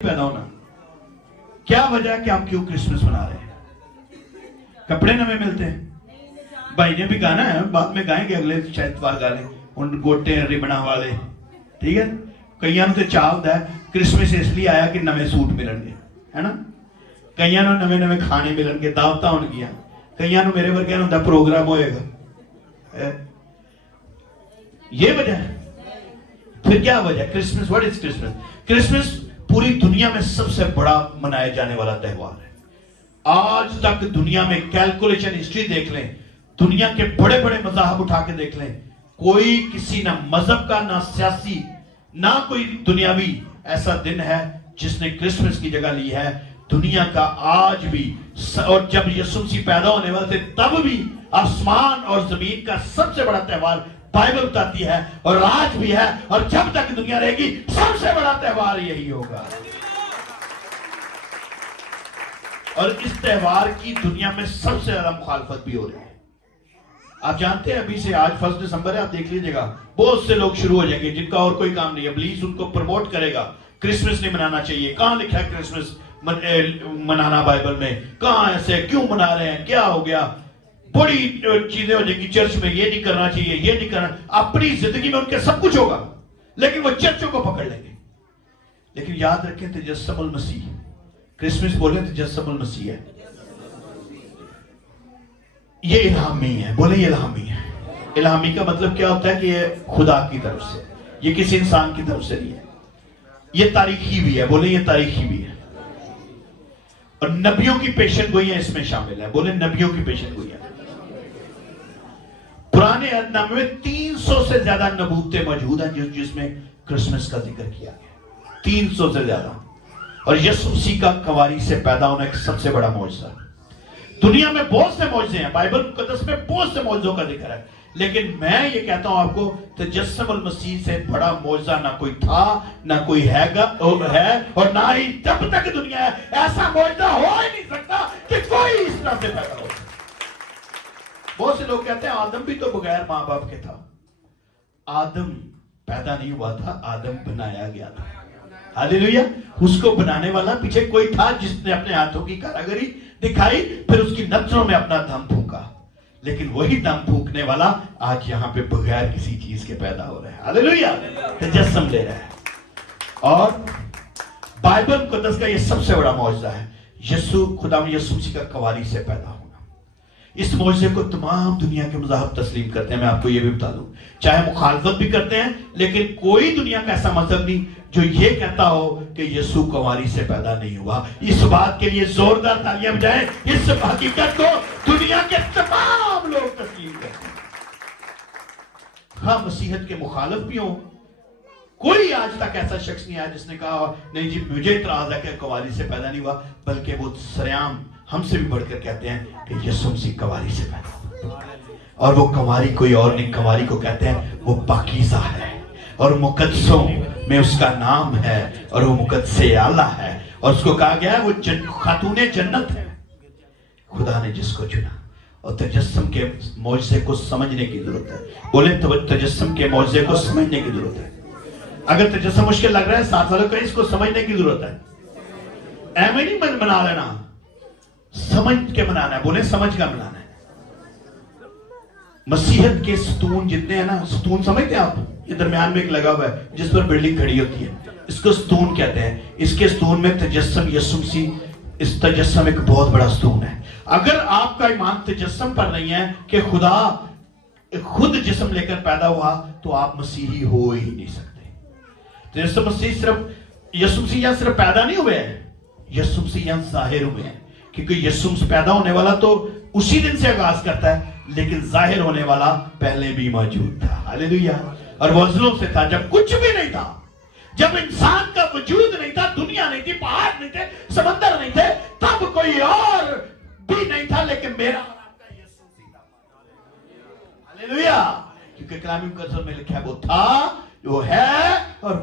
पैदा होना। क्या वजह है कि हम क्यों क्रिसमस मना रहे हैं? कपड़े नवे मिलते हैं। भाई ने भी गाना है, बाद में गाएंगे, अगले शायद बार गा लें उन गोटे रिबना वाले, ठीक है। कईयां तो चाह होता है क्रिसमस इसलिए आया कि नवे सूट मिलणगे, है ना। कईयां नवे नवे खाने मिलणगे, दावत होणगियां। कईयां मेरे वर्गियां होता प्रोग्राम होएगा। ये वजह है। फिर क्या वजह? Christmas. What is Christmas? Christmas पूरी दुनिया में सबसे बड़ा मनाया जाने वाला त्योहार है। आज तक दुनिया में कैलकुलेशन हिस्ट्री देख लें, दुनिया के बड़े बड़े मज़ाहब उठा के देख लें, कोई किसी ना मजहब का, ना सियासी, ना कोई दुनियावी ऐसा दिन है जिसने क्रिसमस की जगह ली है। दुनिया का आज भी, और जब यीशु मसीह पैदा होने वाले थे तब भी, आसमान और जमीन का सबसे बड़ा त्योहार बाइबल बताती है और आज भी है, और जब तक दुनिया रहेगी सबसे बड़ा त्योहार यही होगा। और इस त्योहार की दुनिया में सबसे ज्यादा मुखालफत भी हो रही है। आप जानते हैं अभी से, आज 1 दिसंबर है, आप देख लीजिएगा बहुत से लोग शुरू हो जाएंगे जिनका और कोई काम नहीं है, इब्लीस उनको प्रमोट करेगा। क्रिसमस नहीं मनाना चाहिए। कहां लिखा है क्रिसमस मनाना बाइबल में? कहां ऐसे, क्यों मना रहे हैं, क्या हो गया? बड़ी चीजें हो जाएंगी, चर्च में ये नहीं करना चाहिए, ये नहीं करना। अपनी जिंदगी में उनके सब कुछ होगा, लेकिन वो चर्चों को पकड़ लेंगे। लेकिन याद रखें तजस्सुमुल मसीह, क्रिसमस बोले तजस्सुमुल मसीह है, ये इल्हामी है। बोले ये इल्हामी है। इल्हामी का मतलब क्या होता है कि ये खुदा की तरफ से, ये किसी इंसान की तरफ से नहीं है। ये तारीखी भी है। बोले ये तारीखी भी है। और नबियों की पेशन गोइयां इसमें शामिल है। बोले नबियों की पेशन गोइयां। पुराने अहदनामे में 300 से ज्यादा नबूवतें मौजूद हैं जिसमें क्रिसमस का जिक्र किया गया। 300 से ज्यादा। और यीशु मसीह का कवारी से पैदा होना एक सबसे बड़ा मौजज़ा। दुनिया में बहुत से मौजज़े हैं, बाइबल मुकद्दस में बहुत से मौजज़ों का जिक्र है, लेकिन मैं ये कहता हूं आपको तजस्सुमुल मसीह से बड़ा मौजज़ा ना कोई था, ना कोई है, और ना ही जब तक दुनिया है ऐसा मौजज़ा हो ही नहीं सकता कि कोई इस तरह से पैदा हो। बहुत से लोग कहते हैं आदम भी तो बगैर मां बाप के था। आदम पैदा नहीं हुआ था, आदम बनाया गया था। हालेलुया। उसको बनाने वाला पीछे कोई था जिसने अपने हाथों की कारीगरी दिखाई, फिर उसकी नजरों में अपना दम फूंका। लेकिन वही दम फूंकने वाला आज यहां पे बगैर किसी चीज के पैदा हो रहा है। हालेलुया। तजस्सुम ले रहा है। और बाइबल मुकद्दस का यह सबसे बड़ा मौजज़ा है, यीशु खुदा यीशु मसीह का कवारी से पैदा होना। इस मौजज़े को तमाम दुनिया के मज़ाहब तस्लीम करते हैं। मैं आपको यह भी बता दूं, चाहे मुखालफत भी करते हैं, लेकिन कोई दुनिया का ऐसा मजहब नहीं जो ये कहता हो कि यीशु कुंवारी से पैदा नहीं हुआ। इस बात के लिए जोरदार तालियां बजाएं। इस हकीकत को दुनिया के तमाम लोग तस्लीम करते हैं। हाँ, मसीहत के मुखालिफ भी हो, कोई आज तक ऐसा शख्स नहीं आया जिसने कहा नहीं जी मुझे इतराज है कि कुंवारी से पैदा नहीं हुआ, बल्कि वो सरेआम हमसे भी बढ़कर कहते हैं कि यीशु मसीह कुंवारी से पैदा हुआ। और वो कुंवारी कोई और नहीं, कुंवारी को कहते हैं वो पाकीज़ा है, और मुकद्दसों में उसका नाम है, और वो मुकद्दसे आला है, और उसको कहा गया है वो खातूने जन्नत है। खुदा ने जिसको चुना। और तजस्सुम के मौजज़े को समझने की जरूरत है। बोले तजस्सुम के मौजज़े को समझने की जरूरत है। अगर तजस्सुम मुश्किल लग रहा है, साथ वालों को इसको समझने की जरूरत है। ऐਵੇਂ नहीं मना लेना, समझ के मनाना है। बोले समझ का मनाना है। मसीहत के सतून जितने हैं ना, सतून समझते हैं आप? ये दरमियान में एक लगा हुआ है जिस पर बिल्डिंग खड़ी होती है, इसको सतून कहते हैं। इसके सतून में तजस्सुम यीशु मसीह, इस तजस्सुम एक बहुत बड़ा सतून है। अगर आपका ईमान तजस्सुम पर नहीं है कि खुदा खुद जिस्म लेकर पैदा हुआ, तो आप मसीही हो ही नहीं सकते। यीशु मसीह सिर्फ, यीशु मसीह यहां सिर्फ पैदा नहीं हुए हैं, यीशु मसीह यहां जाहिर हुए हैं। क्योंकि यीशु मसीह पैदा होने वाला तो उसी दिन से आगाज करता है, लेकिन जाहिर होने वाला पहले भी मौजूद था। हालेलुया। और वो अज़लों से था, जब कुछ भी नहीं था, जब इंसान का वजूद नहीं था, दुनिया नहीं थी, पहाड़ नहीं थे, समंदर नहीं थे, तब कोई और भी नहीं था, लेकिन मेरा और आपका यीशु मसीह था। हालेलुया। क्योंकि कलाम मुकद्दस में लिखा है वो था, वो है, और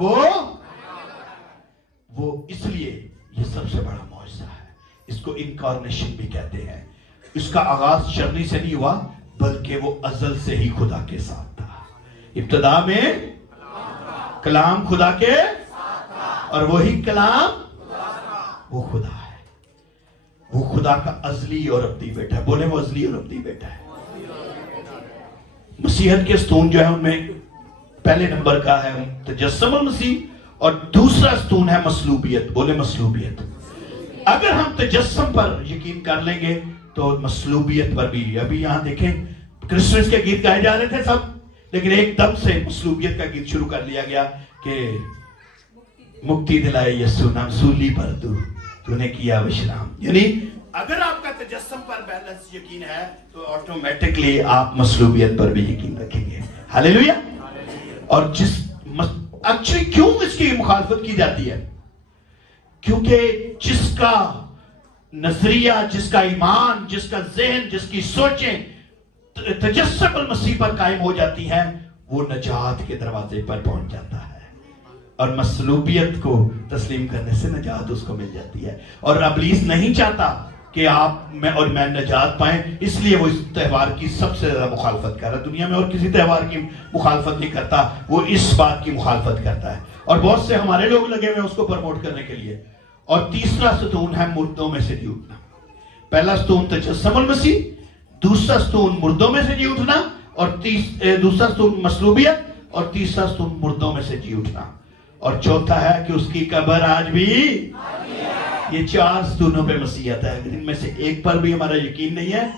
वो इसलिए ये सबसे बड़ा मौजज़ा है। इसको इनकारनेशन भी कहते हैं। इसका आगाज चरनी से नहीं हुआ, बल्कि वो अजल से ही खुदा के साथ था। इब्तिदा में कलाम खुदा के, और वही कलाम वो खुदा है। वो खुदा का अजली और अब्दी बेटा है। बोले वो अजली और अब्दी बेटा है। मसीहत के स्तून जो है उनमें पहले नंबर का है तजस्सुम मसीह और दूसरा स्तून है मसलूबियत। बोले मसलूबियत। अगर हम तजस्सुम पर यकीन कर लेंगे तो मसलूबियत पर भी। अभी यहां देखें क्रिसमस के गीत गाए जा रहे थे सब, लेकिन एकदम से मसलूबियत का गीत शुरू कर लिया गया कि मुक्ति दिलाए यीशु नाम सूली पर तूने किया विश्राम। यानी अगर आपका तजस्सुम पर बैलेंस यकीन है तो ऑटोमेटिकली आप मसलूबियत पर भी यकीन रखेंगे। हालेलुया। और एक्चुअली क्यों इसकी मुखालफत की जाती है? क्योंकि जिसका नजरिया, जिसका ईमान, जिसका जहन, जिसकी सोचें तजस्सुम मसीह पर कायम हो जाती है, वो नजात के दरवाजे पर पहुंच जाता है और मसलूबियत को तस्लीम करने से नजात उसको मिल जाती है। और इब्लीस नहीं चाहता कि आप मैं नजात पाएं, इसलिए वो इस त्यौहार की सबसे ज्यादा मुखालफत कर रहा है। दुनिया में और किसी त्यौहार की मुखालफत नहीं करता, वो इस बात की मुखालफत करता है। और बहुत से हमारे लोग लगे हुए उसको प्रमोट करने के लिए। और तीसरा स्तून है मुर्दों में से जी उठना। पहला स्तून तजस्सुम मसीह, दूसरा स्तून मुर्दों में से जी उठना, और दूसरा स्तून मसलूबियत, और तीसरा स्तून मुर्दों में से जी उठना। और चौथा है कि उसकी कब्र आज भी। ये चार स्तूनों पे मसीहत है। अगर इनमें से एक पर भी हमारा यकीन नहीं है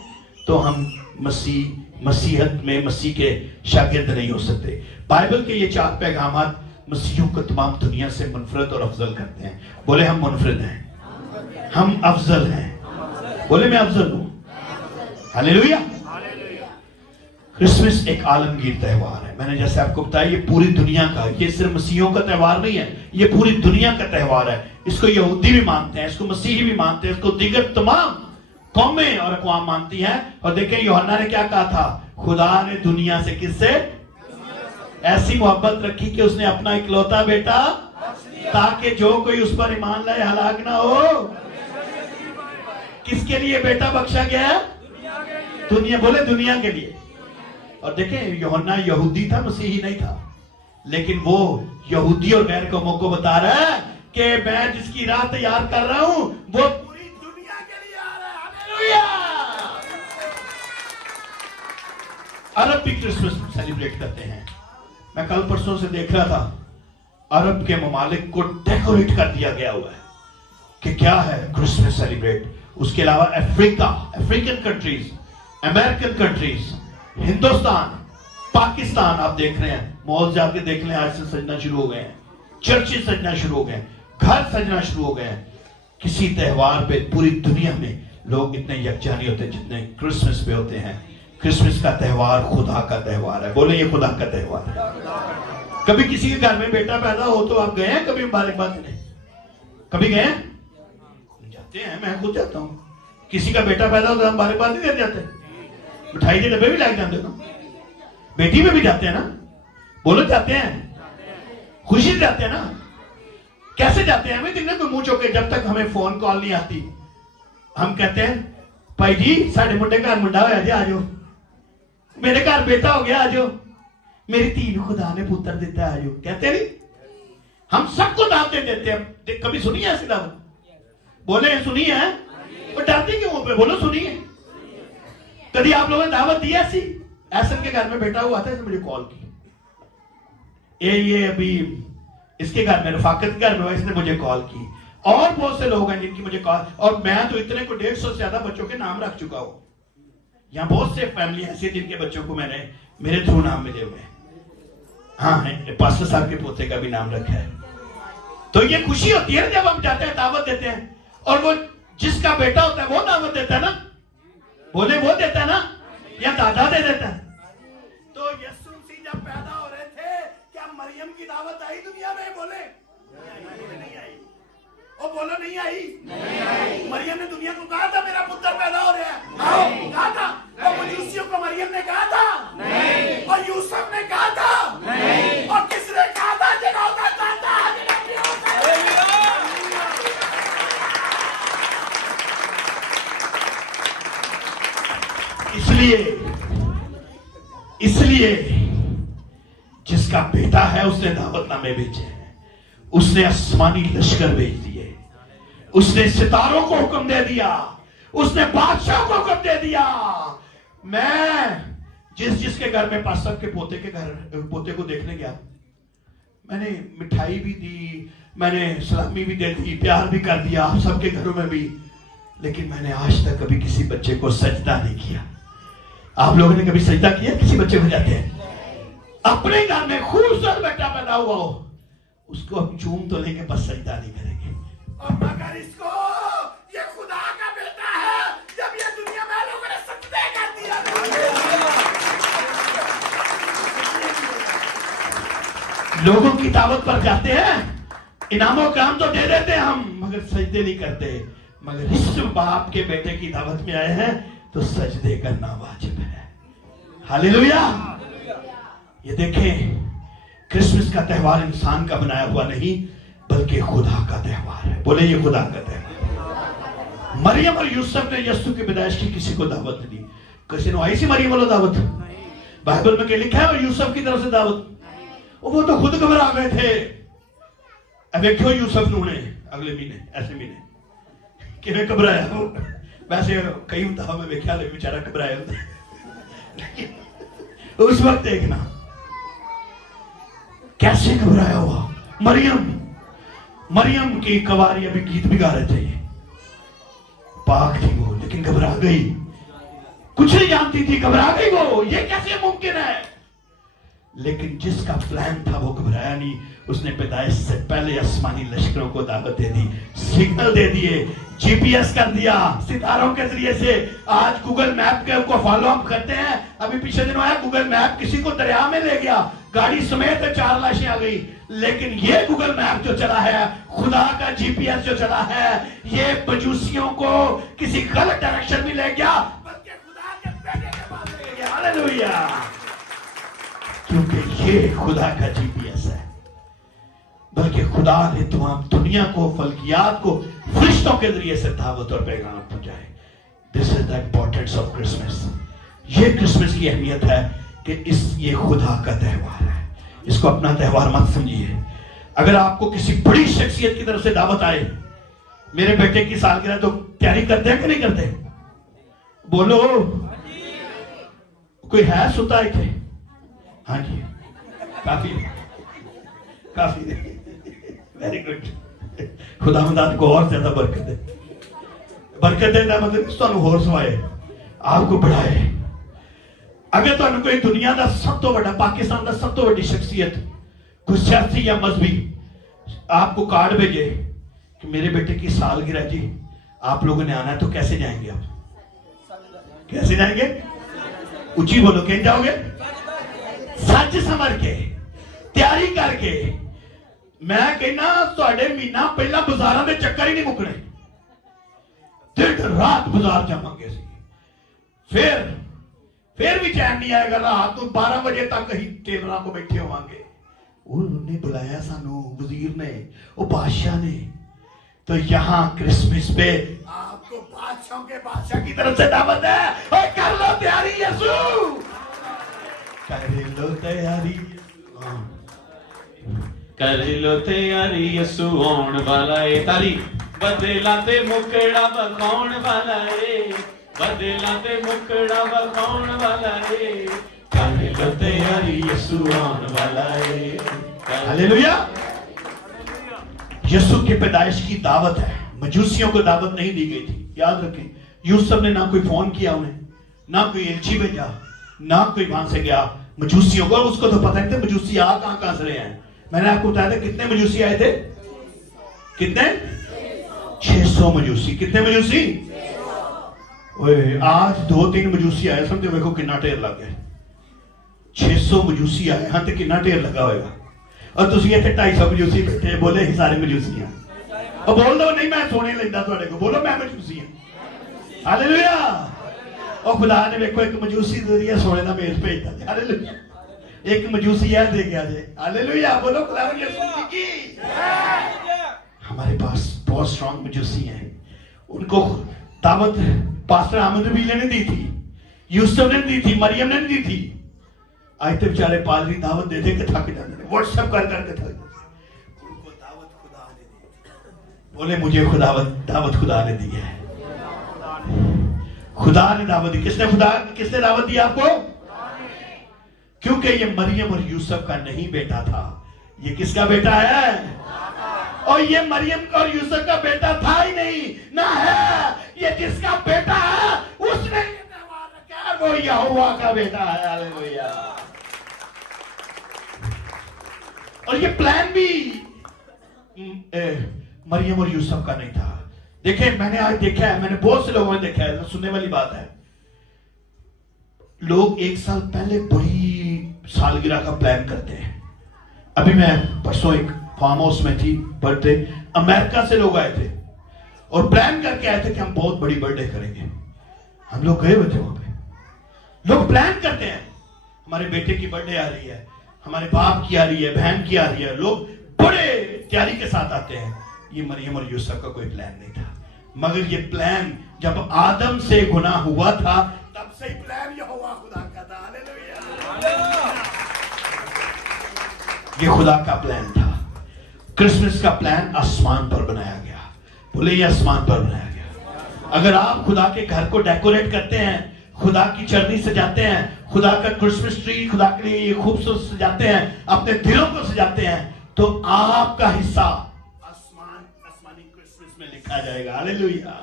तो हम मसीहत में मसीह के शागिर्द नहीं हो सकते। बाइबल के ये चार पैगामात मसीहों को तमाम दुनिया से मुनफरद और अफजल करते हैं। बोले हम मुनफरद हैं, हम अफजल हैं। बोले मैं अफजल हूं। हालेलुया। क्रिसमस एक आलमगीर त्यौहार है। मैंने जैसे आपको बताया ये पूरी दुनिया का, ये सिर्फ मसीहों का त्यौहार नहीं है, ये पूरी दुनिया का त्यौहार है। इसको यहूदी भी मानते हैं, इसको मसीही भी मानते हैं, इसको दीगर तमाम कौमें और अक़वाम मानती हैं। और देखें यूहन्ना ने क्या कहा था, खुदा ने दुनिया से किससे ऐसी मोहब्बत रखी कि उसने अपना इकलौता बेटा, ताकि जो कोई उस पर ईमान लाए हलाक ना हो। किसके लिए बेटा बख्शा गया? दुनिया। बोले दुनिया के लिए। और देखें यूहन्ना यहूदी था, मसीही नहीं था, लेकिन वो यहूदी और गैर कौमों को बता रहा है कि मैं जिसकी राह तैयार कर रहा हूं वो पूरी दुनिया के लिए आ रहा है। हालेलुया। अरब भी क्रिसमस सेलिब्रेट करते हैं। मैं कल परसों से देख रहा था, अरब के ममालिक को डेकोरेट कर दिया गया हुआ है कि क्या है क्रिसमस सेलिब्रेट। उसके अलावा African countries, American countries, Hindustan, Pakistan, आप देख रहे हैं मॉल जाके देख लें, आज से सजना शुरू हो गए हैं, चर्चें सजना शुरू हो गए, घर सजना शुरू हो गए। किसी त्यौहार पे पूरी दुनिया में लोग इतने यकजा नहीं होते जितने क्रिसमस पे होते हैं। क्रिसमस का त्यौहार खुदा का त्यौहार है। बोले ये खुदा का त्यौहार है। कभी किसी के घर में बेटा पैदा हो तो आप गए हैं कभी मुबारकबाद देने? कभी गए? जाते हैं, मैं खुद जाता हूं। किसी का बेटा पैदा हो तो हम मुबारकबाद नहीं देते जाते? मिठाई के डब्बे भी लाके जाते ना, बेटी में भी जाते हैं ना। बोलो जाते हैं, खुशी से जाते हैं ना। कैसे जाते हैं? हमें देखने को मुंह चौके, जब तक हमें फोन कॉल नहीं आती हम कहते हैं भाई जी साढ़े मुंडे घर मुंडा होया जी, आजो, मेरे घर बेटा हो गया, आजो, मेरी धी को खुदा ने पुत्र देता है, आजो। कहते नहीं? हम सबको दावतें देते हैं। कभी सुनी है ऐसी दावत? बोले सुनी है। और डरते क्यों पे? बोलो सुनी है। कभी आप लोगों ने दावत दी ऐसी? ऐसन के घर में बेटा हुआ था, इसने मुझे कॉल की। ये अभी इसके घर में, रफाकत के घर में, इसने मुझे कॉल की। और बहुत से लोग हैं जिनकी मुझे कॉल, और मैं तो इतने को 150 से ज्यादा बच्चों के नाम रख चुका हूं। यहाँ बहुत से फैमिली ऐसी जिनके बच्चों को मैंने मेरे थ्रू नाम मिले हुए हैं। हाँ, पास्टर साहब के पोते का भी नाम रखा है। तो ये खुशी होती है जब हम जाते हैं, दावत देते हैं, और वो जिसका बेटा होता है वो दावत देता है ना। बोले वो देता है ना, या दादा दे देता है? तो यीशु मसीह जब पैदा हो रहे थे, क्या मरियम की दावत आई दुनिया में? बोले नहीं आई। ओ बोलो नहीं आई। मरियम ने दुनिया को कहा था मेरा पुत्र पैदा हो रहा है? कहा था? और मजूसियों को मरियम ने कहा था? नहीं। और यूसुफ ने कहा था? नहीं। और किसने कहा था? जगह का दाता। इसलिए जिसका बेटा है उसने दावतनामे भेजे हैं, उसने आसमानी लश्कर भेज दिए, उसने सितारों को हुक्म दे दिया, उसने बादशाह को हुक्म दे दिया। मैं जिसके घर में पास्टर के पोते को देखने गया, मैंने मिठाई भी दी, मैंने सलामी भी दे दी, प्यार भी कर दिया सबके घरों में भी, लेकिन मैंने आज तक कभी किसी बच्चे को सजदा नहीं किया। आप लोगों ने कभी सजदा किया किसी बच्चे को? जाते हैं अपने घर में खूबसूरत बेटा पैदा हुआ हो, उसको हम चूम तो लेंगे, बस सजदा नहीं करेंगे। और मगर इसको ये खुदा का बेटा है, जब ये दुनिया में लोगों ने सजदे कर दिया। लोगों की दावत पर जाते हैं, इनामों काम तो दे देते हैं हम, मगर सजदे नहीं करते। मगर इस बाप के बेटे की दावत में आए हैं तो सजदे करना वाजिब है। हालेलुया। ये देखें, क्रिसमस का त्योहार इंसान का बनाया हुआ नहीं, बल्कि खुदा का त्योहार है। बोले ये खुदा का त्योहार। मरियम और यूसुफ ने यीशु की पैदाइश की किसी को दावत दी? किसी ने आई सी मरियम वालों दावत? बाइबल में क्या लिखा है? और यूसुफ की तरफ से दावत? वो तो खुद घबरा गए थे। अब देखो यूसुफ ने अगले महीने ऐसे महीने कि घबराया। वैसे कई दावा में देखा बेचारा घबराया, उस वक्त देखना कैसे घबराया हुआ। मरियम की कवारी अभी गीत भी गा रहे थे, पाक थी वो, लेकिन घबरा गई, कुछ नहीं जानती थी, घबरा गई वो। ये कैसे मुमकिन है? लेकिन जिसका प्लान था वो घबराया नहीं। उसने पैदाइश से पहले आसमानी लश्करों को दावत दे दी, सिग्नल दे दिए, जीपीएस कर दिया सितारों के जरिए से। आज गूगल मैप के को फॉलो अप करते हैं। अभी पिछले दिनों आया गूगल मैप, किसी को दरिया में ले गया, गाड़ी समेत 4 लाशें आ गई। लेकिन ये गूगल मैप जो चला है, खुदा का जीपीएस जो चला है, ये मजूसियों को किसी गलत डायरेक्शन में ले गया, बल्कि खुदा के बेटे के पास ले गया। हालेलुया। क्योंकि ये खुदा का जीपीएस है, बल्कि खुदा ने तमाम दुनिया को, फल्कियात को फरिश्तों के जरिए से दावत और पैगाम पहुंचाए। This is the importance of Christmas. ये क्रिसमस की अहमियत है कि ये खुदा का त्योहार है। इसको अपना त्योहार मत समझिए। अगर आपको किसी बड़ी शख्सियत की तरफ से दावत आए, मेरे बेटे की सालगिरह, तो तैयारी करते हैं कि नहीं करते? बोलो। कोई है सुता है थे? हाँ जी, काफी वेरी गुड। खुदावंद को और ज्यादा बरकत दे। बरकत देता मतलब ਤੁਹਾਨੂੰ ਹੋਰ ਸਵਾਏ, आपको बढ़ाए। अगर ਤੁਹਾਨੂੰ कोई दुनिया का सब तो बड़ा, पाकिस्तान का सब तो बड़ी शख्सियत, कोई सियासी या मजहबी आपको कार्ड भेजे कि मेरे बेटे की सालगिरह जी, आप लोगों ने आना है, तो कैसे जाएंगे आप? कैसे जाएंगे? ऊंची बोलो, कैसे जाओगे? सच समझ के, तैयारी करके। मैं कहना तुहाडे महीना पहला बाजारों के चक्कर ही नहीं मुकने, दिन रात बाजार जावांगे। फिर भी चैन नहीं आएगा। रात को 12 बजे तक ही टेबलों को बैठे होवांगे। उन्होंने बुलाया सानू, वजीर ने, वो बादशाह ने। तो यहाँ क्रिसमस पे आपको बादशाह के बादशाह की तरफ से दावत है। और कर लो तैयारी, यीशु कर लो तैयारी, कर लो तैयारी, यीशु आउण वाला है। तारी बदला ते मुकड़ा बखाउण वाला है, बदला ते मुकड़ा बखाउण वाला है। कर लो तैयारी, यीशु आउण वाला है। हालेलुया। यीशु की पैदाइश की दावत है। मजूसियों को दावत नहीं दी गई थी, याद रखें। यूसुफ ने ना कोई फोन किया उन्हें, ना कोई एलची भेजा, ना कोई वहां से गया मजूसियों को। उसको तो पता नहीं था मजूसी आ कहां से रहे हैं। मैंने आपको बताया था कितने मजूसी आए थे? कितने? 600 मजूसी। कितने मजूसी? आज 2-3 मजूसी आए, समझो देखो कितना ढेर लग गया। 600 मजूसी आए हाँ, तो कितना ढेर लगा होगा। और तुम इतने 250 मजूसी बैठे, बोले ही सारे मजूसी हैं। और बोल दो नहीं, मैं सोने लेता थोड़े को, बोलो मैं मजूसी हूं। हालेलुया। और खुदा ने देखो एक मजूसी जरिए सोने का मेज भेजता। हालेलुया। एक मजूसी याद दे गया जे। हालेलुया। बोलो खुदा की। हमारे पास बहुत स्ट्रॉन्ग मजूसी हैं। उनको दावत पास्टर अहमद रबील ने दी थी, यूसुफ ने दी थी, मरियम ने दी थी। आज तो बेचारे पादरी दावत दे दे के थक जाते हैं, व्हाट्सएप कर करके थक जाते हैं। उनको दावत खुदा ने दी। बोले मुझे दावत खुदा ने दी है। खुदा ने दावत दी। किसने दावत दी आपको? क्योंकि ये मरियम और यूसुफ का नहीं बेटा था, ये किसका बेटा है? और ये मरियम और यूसुफ का बेटा था ही नहीं ना है, ये जिसका बेटा है उसने ये त्यौहार रखा है, वो यहोवा का बेटा है। हालेलुया। और ये प्लान भी मरियम और यूसुफ का नहीं था। देखिए मैंने आज देखा है, मैंने बहुत से लोगों ने देखा है, सुनने वाली बात है, लोग एक साल पहले बड़ी सालगिरह का प्लान करते हैं। अभी मैं परसों एक फार्म हाउस में थी, बर्थडे, अमेरिका से लोग आए थे और प्लान करके आए थे कि हम बहुत बड़ी बर्थडे करेंगे। हम लोग गए हुए थे वहां पे। लोग प्लान करते हैं, हमारे बेटे की बर्थडे आ रही है, हमारे बाप की आ रही है, बहन की आ रही है, लोग बड़े तैयारी के साथ आते हैं। ये मरियम और यूसुफ का कोई प्लान नहीं था, मगर ये प्लान जब आदम से गुनाह हुआ था तब से ही प्लान यहोवा खुदा का था। हालेलुया। ये खुदा का प्लान था। क्रिसमस का प्लान आसमान पर बनाया गया। बोले ये आसमान पर बनाया गया। अगर आप खुदा के घर को डेकोरेट करते हैं, खुदा की चरनी सजाते हैं, खुदा का क्रिसमस ट्री खुदा के लिए खूबसूरत सजाते हैं, अपने दिलों को सजाते हैं, तो आपका हिस्सा आसमानी क्रिसमस में लिखा जाएगा। हालेलुया।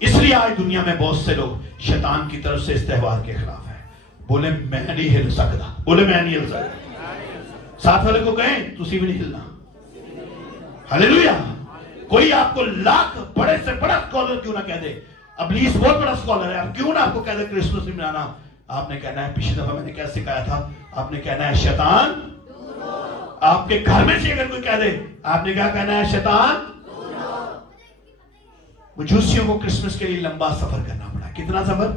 इसलिए आज दुनिया में बहुत से लोग शैतान की तरफ से इस त्योहार के खिलाफ है। बोले मैं नहीं हिल सकता, बोले मैं नहीं हिल सकता। साथ वाले को कहें तुसी भी नहीं हिलना। हालेलुया। कोई आपको लाख बड़े से बड़ा स्कॉलर क्यों ना कह दे, अबलीस बहुत बड़ा स्कॉलर है, क्यों ना आपको कह दे क्रिसमस नहीं मनाना, आपने कहना है, पिछली दफा मैंने क्या सिखाया था, आपने कहना है शैतान। आपके घर में से अगर कोई कह दे, आपने क्या कहना है? शैतान। मजूसियों को क्रिसमस के लिए लंबा सफर करना पड़ा। कितना सफर?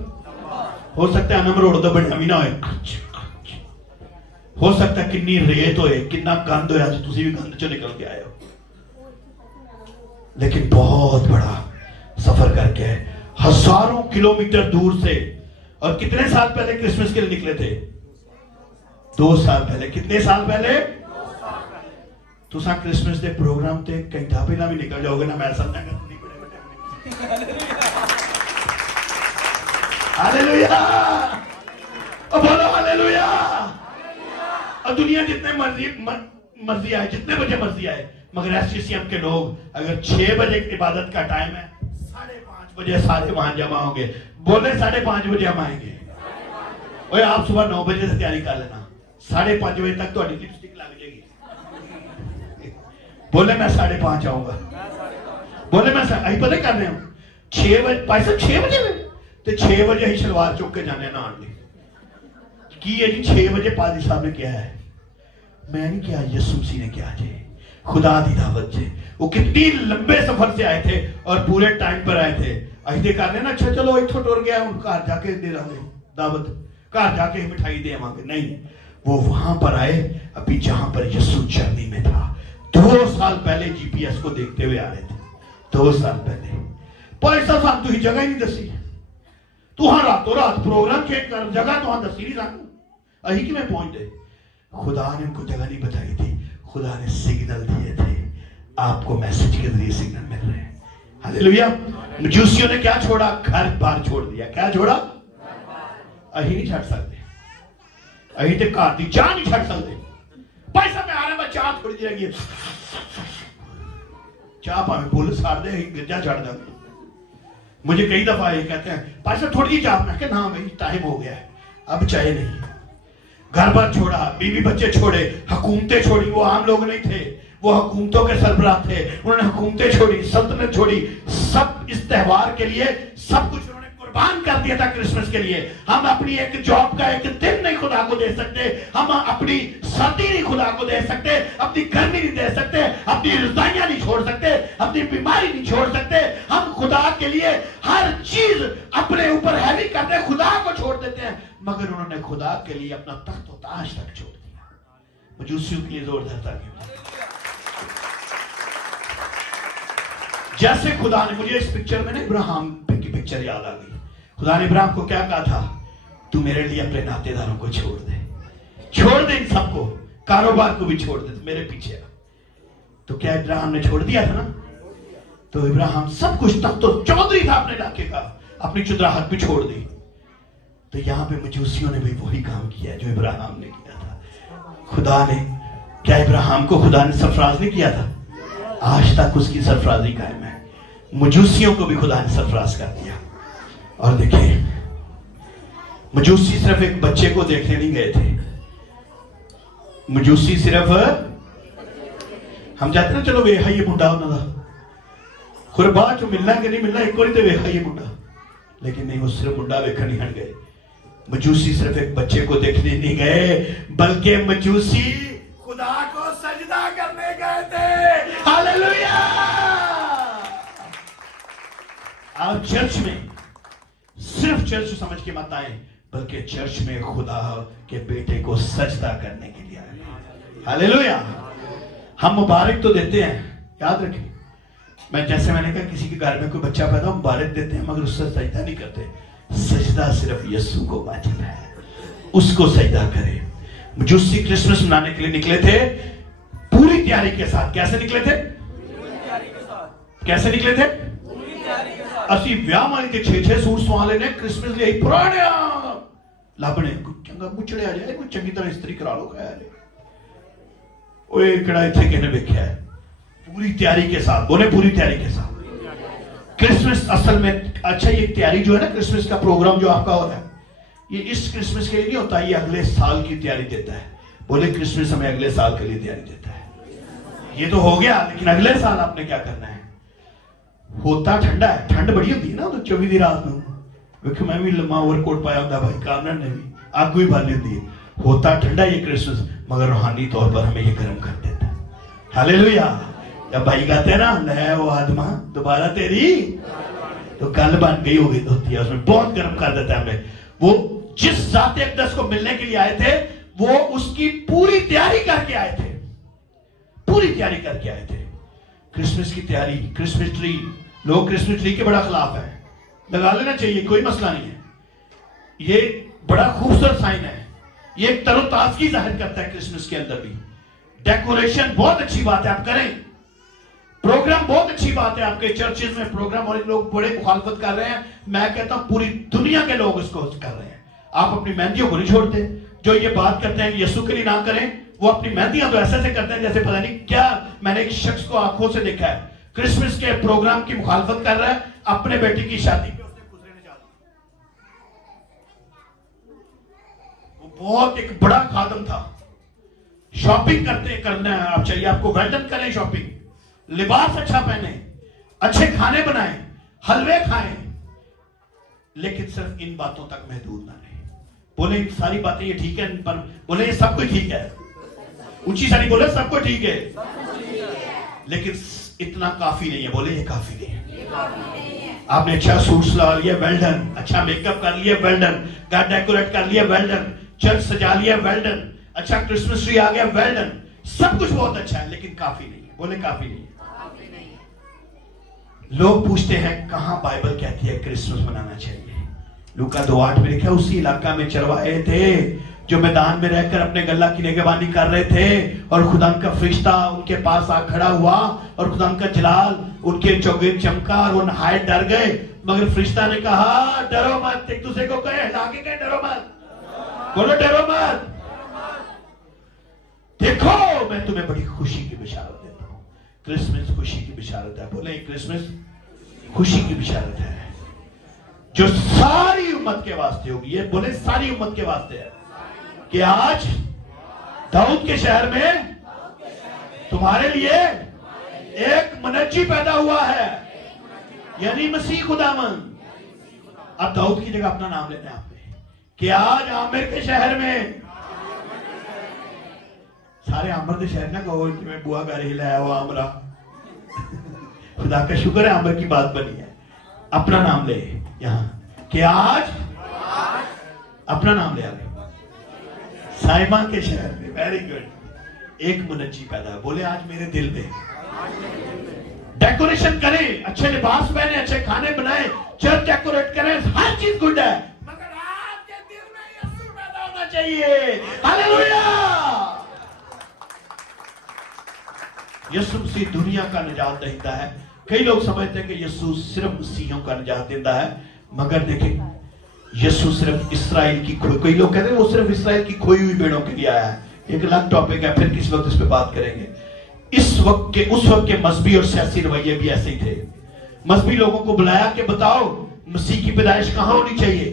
हो सकता है नंबर उड़ दो बड़ी ना हो सकता है किन्नी रेत होए, कितना गंद होया, तुसी भी गंद चो निकल के आए हो, लेकिन बहुत बड़ा सफर करके हजारों किलोमीटर दूर से। और कितने साल पहले क्रिसमस के लिए निकले थे? 2 साल पहले। कितने साल पहले? तुसा क्रिसमस के प्रोग्राम ते घंटा पहला भी निकल जाओगे ना, मैं समझा हालेलुया। बोलो हालेलुया। और दुनिया जितने मर्जी आए, जितने बजे मर्जी आए, मगर एससीसीएम के लोग अगर 6 बजे इबादत का टाइम है, 5:30 बजे सारे वहां जमा होंगे। बोले 5:30 बजे हम आएंगे। और आप सुबह 9 बजे से तैयारी कर लेना, 5:30 बजे तक तो लिपस्टिक लग जाएगी। बोले मैं 5:30 आऊंगा। बोले मैं अही पता कर रहे हूं 6 बजे, भाई साहब 6 बजे में तो 6 बजे ही शलवार चुक के जाने ना आने की है जी। 6 बजे पादी साहब ने क्या है, मैं नहीं किया, यीशु मसीह ने किया जी, खुदा दी दावत जी। वो कितनी लंबे सफर से आए थे और पूरे टाइम पर आए थे। अहिदे कर लेना, अच्छा चलो इथों टुर गया, उन घर जाके दे देंगे दावत, घर जाके मिठाई देवांगे। नहीं, वो वहां पर आए अभी जहां पर यीशु चरनी में था। 2 साल पहले जीपीएस को देखते हुए आ रहे थे। 2 साल पहले भाई साहब तुम जगह ही नहीं दसी, तुहां रातों रात प्रोग्राम चेंज कर, जगह तुहां दसी नहीं सानू, अही कि मैं पहुंचते। खुदा ने उनको जगह नहीं बताई थी, खुदा ने सिग्नल दिए थे। आपको मैसेज के जरिए सिग्नल मिल रहे हैं। हालेलुया। मजूसियों ने क्या छोड़ा? घर बार छोड़ दिया। क्या छोड़ा? अही नहीं छड़ सकते, अही तो घर की चाह नहीं छड़ सकते। भाई साहब मैं आ रहा, मैं चाह थोड़ी देर लगी, चाह भावे फुल साड़ दे, गिरजा छड़ दे। मुझे कई दफा ये कहते हैं भाई साहब थोड़ी चाह, मैं ना भाई टाइम हो गया है, अब चाय नहीं। घर बार छोड़ा, बीवी बच्चे छोड़े, हुकूमतें छोड़ी। वो आम लोग नहीं थे, वो हुकूमतों के सरबराह थे। उन्होंने हुकूमतें छोड़ी, सल्तनत छोड़ी, सब इस त्योहार के लिए सब कुछ उन्होंने कुर्बान कर दिया था क्रिसमस के लिए। हम अपनी एक जॉब का एक दिन नहीं खुदा को दे सकते, हम अपनी सर्दी नहीं खुदा को दे सकते, अपनी गर्मी नहीं दे सकते, अपनी रजाइयां नहीं छोड़ सकते, अपनी बीमारी नहीं छोड़ सकते। हम खुदा के लिए हर चीज अपने ऊपर हैवी करते, खुदा को छोड़ देते हैं, मगर उन्होंने खुदा के लिए अपना तख्त और ताज तक छोड़ दिया। मजूसियों के लिए जोर धरता गया। जैसे खुदा ने, मुझे इस पिक्चर में ना इब्राहिम की पिक्चर याद आ गई। खुदा ने इब्राहिम को क्या कहा था? तू मेरे लिए अपने नातेदारों को छोड़ दे, छोड़ दे इन सबको, कारोबार को भी छोड़ दे, मेरे पीछे आ। तो क्या इब्राहिम ने छोड़ दिया था ना? तो इब्राहिम सब कुछ, तब तो चौधरी था अपने इलाके का, अपनी चुदराहट भी छोड़ दी। तो यहां पे मजूसियों ने भी वही काम किया जो इब्राहिम ने किया था। खुदा ने, क्या इब्राहिम को खुदा ने सरफराज नहीं किया था? आज तक उसकी सरफराजी कायम है। मजूसियों को भी खुदा ने सरफराज कर दिया। और देखिए, मजूसी सिर्फ एक बच्चे को देखने नहीं गए थे। मजूसी सिर्फ, हम जाते ना, चलो वेखा ये मुंडा उन्होंने खुर बाद चो मिलना कि नहीं मिलना, एक बार तो वेखा ये मुंडा। लेकिन नहीं, वो सिर्फ मुंडा वेखा नहीं हट गए। मजूसी सिर्फ एक बच्चे को देखने नहीं गए, बल्कि मजूसी खुदा को सजदा करने गए थे। हालेलुया! आप चर्च में सिर्फ चर्च समझ के मत आए, बल्कि चर्च में खुदा के बेटे को सजदा करने के लिए आए। हालेलुया! हम मुबारक तो देते हैं, याद रखें। मैं जैसे मैंने कहा, किसी के घर में कोई बच्चा पैदा हो, मुबारक देते हैं, मगर उससे सजदा नहीं करते। सजदा सिर्फ यीशु को वाजिब है, उसको सजदा करे। मजूसी क्रिसमस मनाने के लिए निकले थे पूरी तैयारी के साथ। कैसे निकले थे? कैसे निकले थे? असि व्याह वाली के 6-6 सूट सवा लेने, क्रिसमस लिए पुराने लाभने, चंगा मुचड़े आ जाए, कोई चंगी तरह इस्त्री करा लो। ओए कड़ा इथे किसने देखा है? पूरी तैयारी के साथ, बोले पूरी तैयारी के साथ। क्रिसमस असल में, अच्छा ये तैयारी जो है ना, क्रिसमस का प्रोग्राम जो आपका हो रहा है, ये इस क्रिसमस के लिए नहीं होता, ये अगले साल की तैयारी देता है। बोले क्रिसमस हमें अगले साल के लिए तैयारी देता है। ये तो हो गया, लेकिन अगले साल आपने क्या करना है? होता ठंडा है, ठंड बड़ी होती है ना, तो 24 दी रात में देखो, मैं भी लम्बा ओवरकोट पाया होता भाई, कामरान ने भी आग भी बांधी होती है। होता ठंडा ये क्रिसमस, मगर रूहानी तौर पर हमें ये गर्म कर देता है। हालेलुया! जब भाई गाते हैं ना, नया वो आदमा दोबारा तेरी तो कल बन गई होगी धोती, उसमें बहुत गर्म कर देता है हमें। वो जिस जाते अक़दस को मिलने के लिए आए थे, वो उसकी पूरी तैयारी करके आए थे, पूरी तैयारी करके आए थे। क्रिसमस की तैयारी, क्रिसमस ट्री, लोग क्रिसमस ट्री के बड़ा खिलाफ है, लगा लेना चाहिए, कोई मसला नहीं है। ये बड़ा खूबसूरत साइन है, ये एक तरोताजगी जाहिर करता है। क्रिसमस के अंदर भी डेकोरेशन बहुत अच्छी बात है, आप करें। प्रोग्राम बहुत अच्छी बात है, आपके चर्चेज में प्रोग्राम, और लोग बड़े मुखालफत कर रहे हैं। मैं कहता हूं पूरी दुनिया के लोग इसको कर रहे हैं। आप अपनी मेहंदियों को नहीं छोड़ते। जो ये बात करते हैं यीशु के लिए ना करें, वो अपनी मेहंदियां तो ऐसे करते हैं जैसे पता नहीं क्या। मैंने एक शख्स को आंखों से देखा है, क्रिसमस के प्रोग्राम की मुखालफत कर रहा है, अपने बेटी की शादी पे उसने गुजरे ने डाल दिया। वो बहुत एक बड़ा खादम था। शॉपिंग करना है आप, चाहिए आपको, वेल्डन करें शॉपिंग, लिबास अच्छा पहने, अच्छे खाने बनाएं, हलवे खाएं, लेकिन सिर्फ इन बातों तक महदूद ना रहे। बोले इन सारी बातें ये ठीक है, पर बोले ये सब कुछ ठीक है, ऊंची सारी बोले सब कुछ ठीक है, लेकिन इतना काफी नहीं है। बोले ये काफी नहीं है। आपने अच्छा सूट सजा लिया, वेल डन। अच्छा मेकअप कर लिया, वेल डन। घर डेकोरेट कर लिया, वेल डन। चर्च सजा लिया, वेल डन। अच्छा क्रिसमस ट्री आ गया, वेल डन। सब कुछ बहुत अच्छा है, लेकिन काफी नहीं है। बोले काफी नहीं है। लोग पूछते हैं कहां बाइबल कहती है क्रिसमस मनाना चाहिए। लूका 2:8 में लिखा, उसी इलाका में चरवाहे थे जो मैदान में रहकर अपने गल्ला की निगहबानी कर रहे थे, और खुदा का फरिश्ता उनके पास आ खड़ा हुआ, और खुदा का जलाल उनके चौगे चमका, और वो नहाए डर गए। मगर फरिश्ता ने कहा डरो मत। एक दूसरे को कहे, लाके कहे डरो मत, बोलो डरो मत, देखो मैं तुम्हें बड़ी खुशी की बिशारत देता हूं। क्रिसमस खुशी की बिशारत है। बोले क्रिसमस खुशी की बिशारत है, जो सारी उम्मत के वास्ते होगी। ये बोले सारी उम्मत के वास्ते है कि आज दाऊद के शहर में तुम्हारे लिए एक मुनज्जी पैदा हुआ है, यानी मसीह खुदावंद। अब दाऊद की जगह अपना नाम लेना है आपने, कि आज आमिर के शहर में, सारे आमिर के शहर ना कहो कि मैं बुआ का रही लाया हुआ आमरा। खुदा का शुक्र है आमिर की बात बनी है। अपना नाम ले यहां, कि आज अपना नाम ले आगे साइमा के शहर में, वेरी गुड, एक मुनज्जी पैदा। बोले आज मेरे दिल में डेकोरेशन करें, अच्छे लिबास पहने, अच्छे खाने बनाए, चर्च डेकोरेट करें, हर चीज गुड है, मगर आपके दिल में यीशु पैदा होना चाहिए। हालेलुया! यीशु मसीह दुनिया का निजात देता है। कई लोग समझते हैं कि यीशु सिर्फ मसीहियों का निजात देता है, मगर देखें यीशु सिर्फ इसराइल की कई लोग कहते हैं वो सिर्फ इसराइल की खोई हुई भेड़ों के लिए आया है। एक अलग टॉपिक है, फिर किस वक्त इस पे बात करेंगे। उस वक्त के मजहबी और सियासी रवैये भी ऐसे ही थे। मजहबी लोगों को बुलाया कि बताओ मसीह की पैदाइश कहां होनी चाहिए।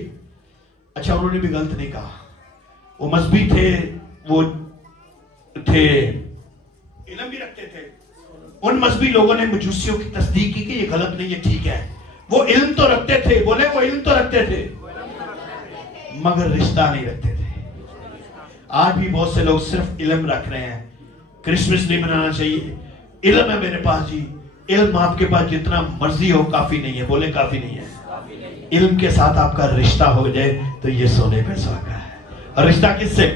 अच्छा, उन्होंने भी गलत नहीं कहा। वो मजहबी थे, वो थे, इल्म भी रखते थे। उन मजहबी लोगों ने मजूसियों की तस्दीक की कि ये गलत नहीं है, ठीक है। वो इल्म तो रखते थे, बोले वो इल्म तो रखते थे, मगर रिश्ता नहीं रखते थे। आज भी बहुत से लोग सिर्फ इल्म रख रहे हैं। क्रिसमस नहीं मनाना चाहिए, इल्म है मेरे पास जी। इल्म आपके पास जितना मर्जी हो काफी नहीं है, बोले काफी नहीं है। इल्म के साथ आपका रिश्ता हो जाए तो ये सोने पे सुहागा है। और रिश्ता किससे?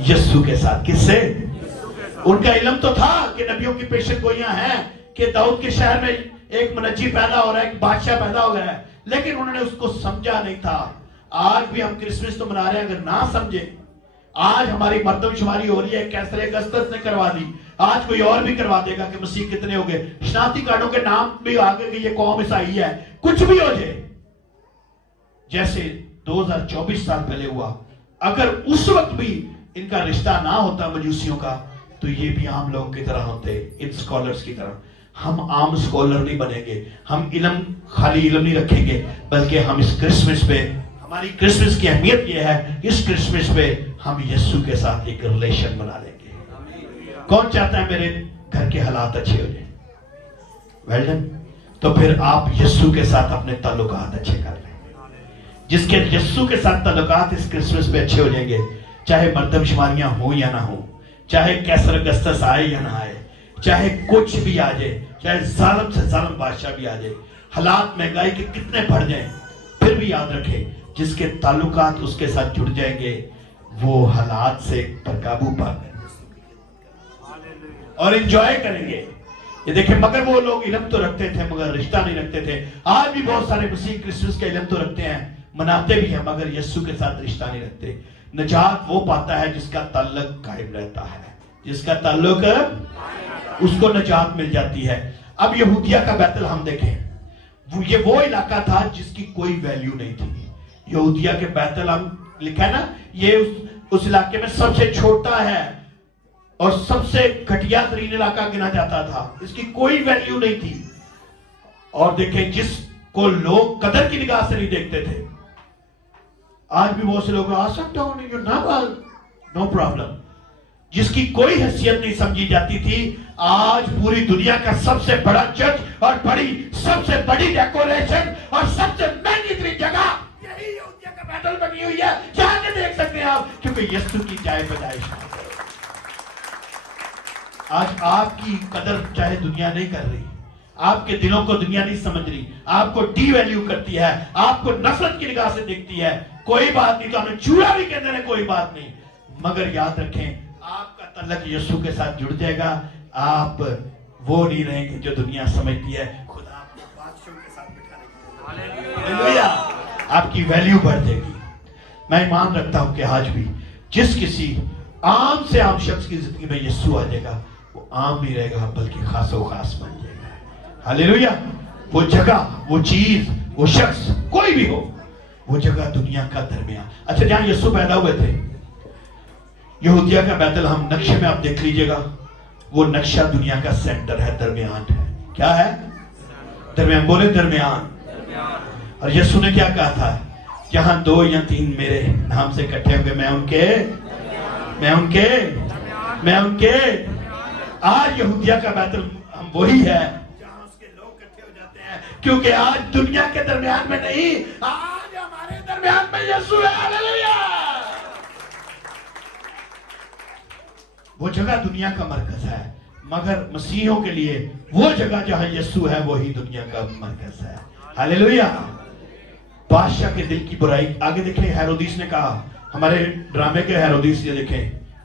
यीशु के साथ। किससे? उनका इल्म तो था कि नबियों की पेशन गोइयां हैं कि दाऊद के शहर में एक मुनज्जी पैदा हो रहा है, एक बादशाह पैदा हो गया है, लेकिन उन्होंने उसको समझा नहीं था। आज भी हम क्रिसमस तो मना रहे हैं, अगर ना समझे। आज हमारी मर्दमशुमारी हो रही है, कैसर अगस्तस ने करवा दी, आज कोई और भी करवा देगा कि मसीह कितने हो गए। शनाख्ती कार्डों के नाम भी आगे कि ये कौम ईसाई है, कुछ भी हो जाए। जैसे 2024 साल पहले हुआ, अगर उस वक्त भी इनका रिश्ता ना होता मजूसियों का, तो ये भी आम लोगों की तरह होते, इन स्कॉलर्स की तरह। हम आम स्कॉलर नहीं बनेंगे, हम इल्म खाली इल्म नहीं रखेंगे, बल्कि हम इस क्रिसमस पे, हमारी क्रिसमस की अहमियत यह है, इस क्रिसमस पे हम यीशु के साथ एक रिलेशन बना लेंगे। कौन चाहता है मेरे घर के हालात अच्छे हो जाए? Well done. तो फिर आप यीशु के साथ अपने ताल्लुकात अच्छे कर लें। जिसके यीशु के साथ ताल्लुकात इस क्रिसमस पे अच्छे हो जाएंगे, चाहे मर्दमशुमारियां हो या ना हो, चाहे कैसर अगस्तस आए या ना आए, चाहे कुछ भी आ जाए, चाहे जालिम से जालिम बादशाह भी आ जाए, हालात महंगाई के कितने बढ़ जाएं, फिर भी याद रखें जिसके ताल्लुकात उसके साथ जुड़ जाएंगे वो हालात से पर काबू पा गए और एंजॉय करेंगे। ये देखें, मगर वो लोग इल्म तो रखते थे मगर रिश्ता नहीं रखते थे। आज भी बहुत सारे मसीह क्रिसमस का इल्म तो रखते हैं, मनाते भी हैं, मगर यीशु के साथ रिश्ता नहीं रखते। निजात वो पाता है जिसका ताल्लुक कायम रहता है, जिसका ताल्लुक, उसको निजात मिल जाती है। अब यहूदिया का बैतल हम देखें, वो इलाका था जिसकी कोई वैल्यू नहीं थी। यहूदिया के बैतल हम लिखा है ना, ये उस इलाके में सबसे छोटा है और सबसे घटिया तरीन इलाका गिना जाता था। इसकी कोई वैल्यू नहीं थी। और देखें, जिसको लोग कदर की निगाह से नहीं देखते थे, आज भी बहुत से लोग आ सकते हो, नो प्रॉब्लम, जिसकी कोई हैसियत नहीं समझी जाती थी, आज पूरी दुनिया का सबसे बड़ा चर्च और सबसे बड़ी डेकोरेशन और सबसे महंगी तरीन जगह यही यहूदिया का बैतल बनी हुई है। जाके देख सकते हैं आप, क्योंकि यीशु की जाए पैदाइश। आज आपकी कदर चाहे दुनिया नहीं कर रही, आपके दिलों को दुनिया नहीं समझ रही, आपको डी वैल्यू करती है, आपको नफरत की निगाह से देखती है, कोई बात नहीं, तो हमें चूड़ा भी कहते हैं, कोई बात नहीं, मगर याद रखें आपका तल्लक यीशु के साथ जुड़ जाएगा। आप वो नहीं रहेंगे जो दुनिया समझती है। खुदा आपको बादशाहों के साथ बिठाएगा, हालेलुया, आपकी वैल्यू बढ़ जाएगी। मैं ईमान रखता हूं कि आज भी जिस किसी आम से आम शख्स की जिंदगी में यीशु आ जाएगा, वो आम नहीं रहेगा बल्कि खासो खास बन जाएगा। हालेलुया। वो जगह, वो चीज, वो शख्स, कोई भी हो, वो जगह दुनिया का दरमियान। अच्छा, जहां यीशु पैदा हुए थे, यहूदिया का बैतल, हम नक्शे में आप देख लीजिएगा, वो नक्शा दुनिया का सेंटर है, दरमियान है। क्या है? दरमियान। बोले दरमियान। और यीशु ने क्या कहा था? जहां 2 या 3 मेरे नाम से इकट्ठे हुए, मैं उनके। आज यहूदिया का बैतल हम वही है जहां उसके लोग इकट्ठे हो जाते हैं, क्योंकि आज दुनिया के दरमियान में नहीं, आज हमारे दरमियान में यीशु है। हालेलुया। वो जगह दुनिया का मरकज है, मगर मसीहियों के लिए वो जगह जहां यीशु है वही दुनिया का मरकज है। हालेलुया। बादशाह के दिल की बुराई, आगे देखें, हेरोदिस ने कहा, हमारे ड्रामे के हेरोदिस, ये देखें,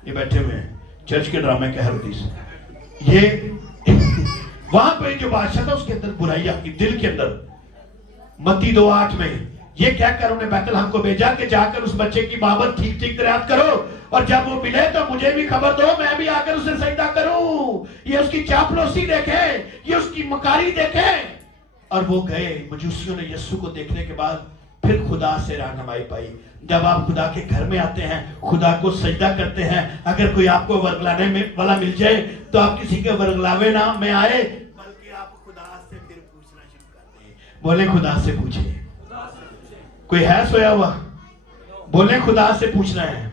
ये बैठे हुए हैं, चर्च के ड्रामे के हेरोदिस, ये वहां पे जो बादशाह था उसके अंदर बुराई आपकी दिल के अंदर। मत्ती 2:8 में ये कहकर उन्हें बैतलहम को भेजा कि जाकर उस बच्चे की बाबत ठीक ठीक दरियाफ्त करो, और जब वो मिले तो मुझे भी खबर दो, मैं भी आकर उसे सजदा करूं। ये उसकी चापलूसी देखे, ये उसकी मकारी देखे। और वो गए। मजूसियों ने यीशु को देखने के बाद फिर खुदा से रहनुमाई पाई। जब आप खुदा के घर में आते हैं, खुदा को सजदा करते हैं, अगर कोई आपको वर्गलाने में वाला मिल जाए तो आप किसी के वर्गलावे ना में आए, बल्कि आप खुदा से फिर पूछना शुरू कर दें। बोले खुदा से पूछे। कोई है सोया हुआ? बोले खुदा से पूछना है।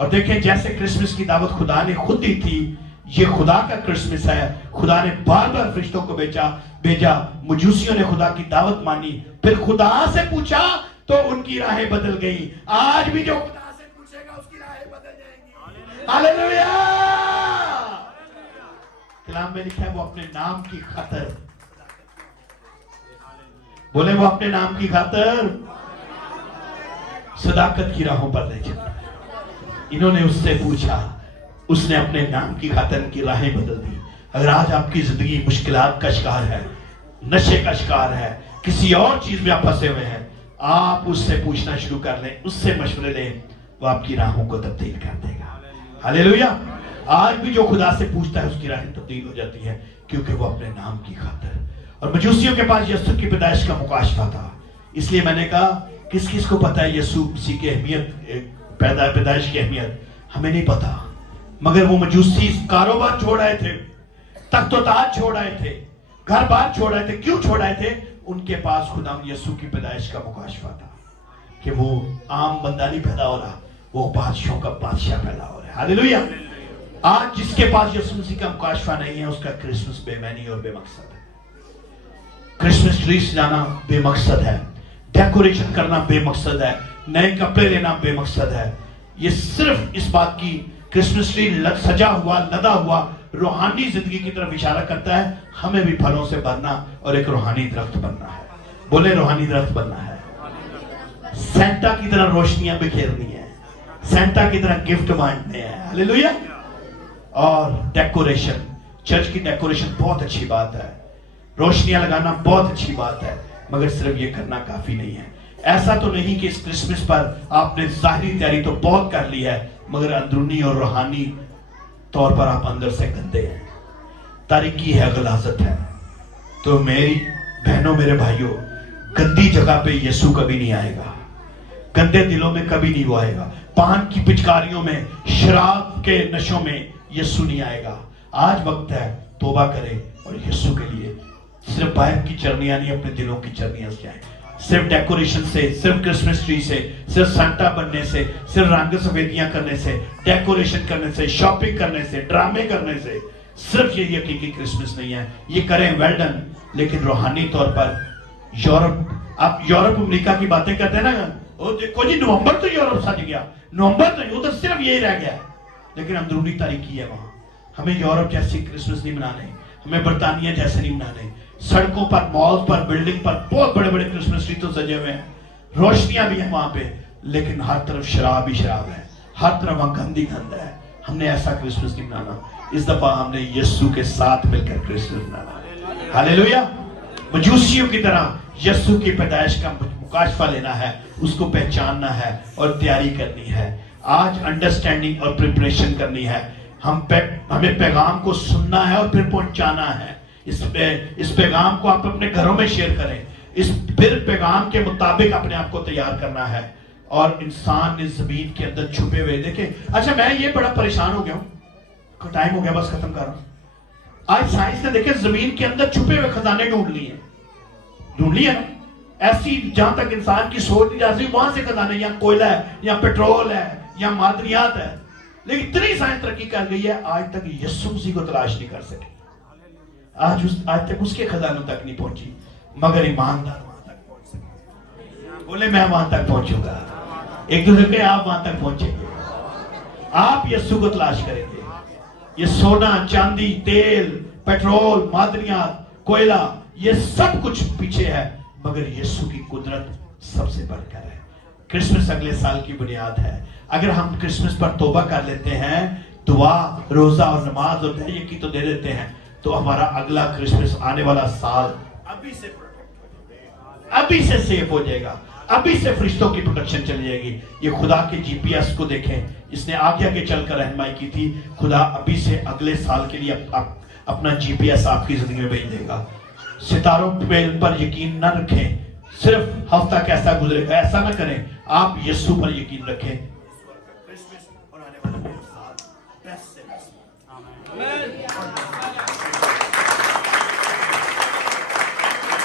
और देखें, जैसे क्रिसमस की दावत खुदा ने खुद दी थी, ये खुदा का क्रिसमस है। खुदा ने बार बार फरिश्तों को भेजा। मजूसियों ने खुदा की दावत मानी, फिर खुदा से पूछा तो उनकी राहें बदल गई। आज भी जो खुदा से पूछेगा उसकी राहें बदल जाएंगी। हालेलुया। कलाम में लिखा है वो अपने नाम की खातिर, बोले वो अपने नाम की खातिर सदाकत की राहों पर ले चला। इन्होंने उससे पूछा, उसने अपने नाम की खातिर की राहें बदल दी। अगर आज आपकी जिंदगी मुश्किलात का शिकार है, नशे का शिकार है, किसी और चीज में आप फंसे हुए हैं, आप उससे पूछना शुरू कर लें, उससे मशवरे लें, वो आपकी राहों को तब्दील कर देगा। हालेलुया। आज भी जो खुदा से पूछता है उसकी राहें तब्दील हो जाती है, क्योंकि वो अपने नाम की खातिर। और मजूसियों के पास यीशु की पैदाइश का मुकाशफा था। इसलिए मैंने कहा, किस किस को पता है यीशु मसीह की अहमियत, पैदाइश की अहमियत? हमें नहीं पता। मगर वो मजूसी कारोबार छोड़ आए थे, तख्तोताज छोड़ आए थे, घर बार छोड़ आए थे। क्यों छोड़ आए थे? उनके पास खुदा यीशु की पैदाइश का मुकाशफा था कि वो आम बंदा नहीं पैदा हो रहा, वो बादशाहों का बादशाह पैदा हो रहा है। हालेलुया। आज जिसके पास यीशु मसीह का मुकाशफा नहीं है, उसका क्रिसमस बेमैनी और बेमकसद है। क्रिसमस ट्री सजाना बेमकसद है, डेकोरेशन करना बेमकसद है, नए कपड़े लेना बेमकसद है। ये सिर्फ इस बात की, क्रिसमस ट्री सजा हुआ, लदा हुआ रूहानी जिंदगी की तरफ इशारा करता है, हमें भी फलों से भरना और एक रूहानी दरख्त बनना है। बोले रूहानी दरख्त बनना है। सेंटा की तरह रोशनियां बिखेरनी है, सेंटा की तरह गिफ्ट बांटने हैं। हालेलुया। और डेकोरेशन, चर्च की डेकोरेशन बहुत अच्छी बात है, रोशनियां लगाना बहुत अच्छी बात है, मगर सिर्फ ये करना काफी नहीं है। ऐसा तो नहीं कि इस क्रिसमस पर आपने जाहिरी तैयारी तो बहुत कर ली है, मगर अंदरूनी और रूहानी तौर पर आप अंदर से गंदे हैं, तारीकी है, गलाजत है। तो मेरी बहनों, मेरे भाइयों, गंदी जगह पे यीशु कभी नहीं आएगा, गंदे दिलों में कभी नहीं वो आएगा। पान की पिचकारियों में, शराब के नशों में यीशु नहीं आएगा। आज वक्त है तौबा करें और यीशु के लिए सिर्फ बाहर की चरनियां नहीं, अपने दिलों की चरनियां से जाएं। सिर्फ डेकोरेशन से, सिर्फ क्रिसमस ट्री से, सिर्फ सांता बनने से, सिर्फ रंग सफेदियां करने से, डेकोरेशन करने से, शॉपिंग करने से, ड्रामे करने से सिर्फ ये हकीकी क्रिसमस नहीं है। ये करें, वेल डन, लेकिन रूहानी तौर पर आप यूरोप अमेरिका की बातें करते हैं ना, वो देखो जी नवंबर तो यूरोप सज गया, नवंबर तो वो तो सिर्फ यही रह गया, लेकिन अंदरूनी तारीकी है वहां। हमें यूरोप जैसी क्रिसमस नहीं मनाने, हमें बर्तानिया जैसे नहीं मनाने। सड़कों पर, मॉल पर, बिल्डिंग पर बहुत बड़े बड़े क्रिसमस ट्री तो सजे हुए हैं, रोशनियां भी हैं वहां पे, लेकिन हर तरफ शराब ही शराब है, हर तरफ वहां गंदी गंद है। हमने ऐसा क्रिसमस नहीं मनाना। इस दफा हमने यीशु के साथ मिलकर क्रिसमस मनाना। हालेलुया। मजूसियों की तरह यीशु की पैदाइश का मुकाशफा लेना है, उसको पहचानना है और तैयारी करनी है। आज अंडरस्टैंडिंग और प्रिपरेशन करनी है। हमें पैगाम को सुनना है और फिर पहुंचाना है। इस पैगाम को आप अपने घरों में शेयर करें, इस फिर पैगाम के मुताबिक अपने आप को तैयार करना है। और इंसान इस जमीन के अंदर छुपे हुए, देखे, अच्छा मैं ये बड़ा परेशान हो गया हूं, टाइम हो गया, बस खत्म कर रहा हूं। आज साइंस ने देखे जमीन के अंदर छुपे हुए खजाने ढूंढ लिए ना, ऐसी जहां तक इंसान की सोच नहीं जा सकती वहां से खजाने, या कोयला है, या पेट्रोल है, या मादनियात है। लेकिन इतनी साइंस तरक्की कर गई है, आज तक यीशु मसीह को तलाश नहीं कर सके। आज तक उसके खजानों तक नहीं पहुंची, मगर ईमानदार वहां तक पहुंच सके। बोले मैं वहां तक पहुंचूंगा। एक दूसरे पे आप वहां तक पहुंचेंगे, आप यीशु को तलाश करेंगे। ये सोना, चांदी, तेल, पेट्रोल, मादनियात, कोयला, ये सब कुछ पीछे है, मगर यीशु की कुदरत सबसे बढ़कर है। क्रिसमस अगले साल की बुनियाद है। अगर हम क्रिसमस पर तौबा कर लेते हैं, दुआ, रोजा और नमाज और दही तो दे देते हैं, तो हमारा अगला क्रिसमस, आने वाला साल अभी से प्रोटेक्ट हो जाए। अभी से सेव हो जाएगा, अभी से फरिश्तों की प्रोटेक्शन चली जाएगी। ये खुदा के जीपीएस को देखें, इसने आगे आगे चलकर रहनुमाई की थी। खुदा अभी से अगले साल के लिए अपना जीपीएस आपकी जिंदगी में भेज देगा। सितारों पर यकीन न रखें, सिर्फ हफ्ता कैसा गुजरेगा ऐसा ना करें, आप यीशु पर यकीन रखें।